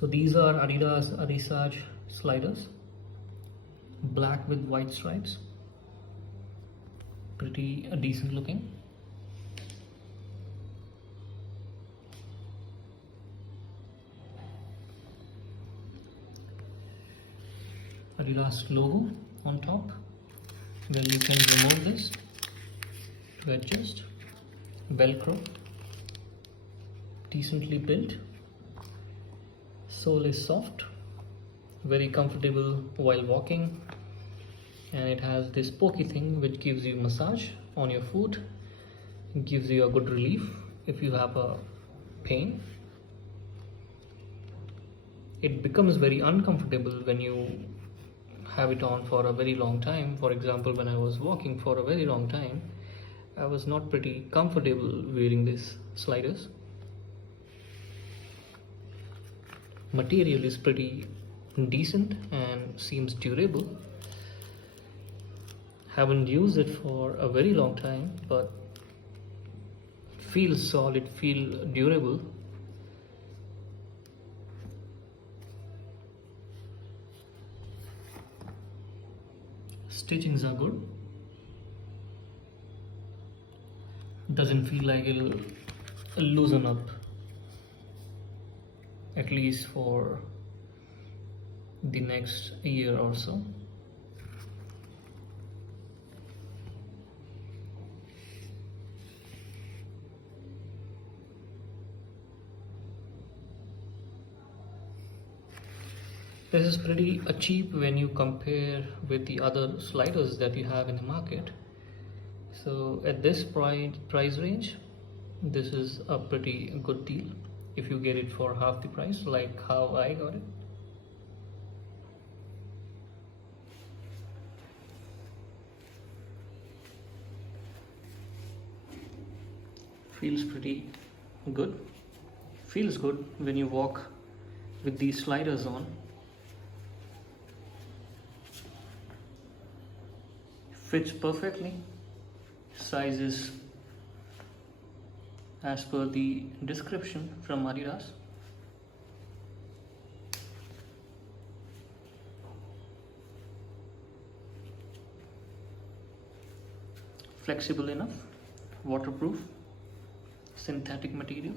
So these are Adidas Adissage sliders, black with white stripes, pretty decent looking. Adidas logo on top, where you can remove this to adjust. Velcro, decently built. Sole is soft, very comfortable while walking, and it has this pokey thing which gives you massage on your foot. It gives you a good relief if you have a pain. It becomes very uncomfortable when you have it on for a very long time. For example, when I was walking for a very long time, I was not pretty comfortable wearing these sliders. Material is pretty decent and seems durable. Haven't used it for a very long time, but feels solid, feel durable. Stitchings are good. Doesn't feel like it'll loosen up, at least for the next year or so. This is pretty cheap when you compare with the other sliders that you have in the market. So at this price range, this is a pretty good deal if you get it for half the price, like how I got it. Feels pretty good. Feels good when you walk with these sliders on. Fits perfectly. Size is as per the description from Adidas. Flexible enough, waterproof, synthetic material.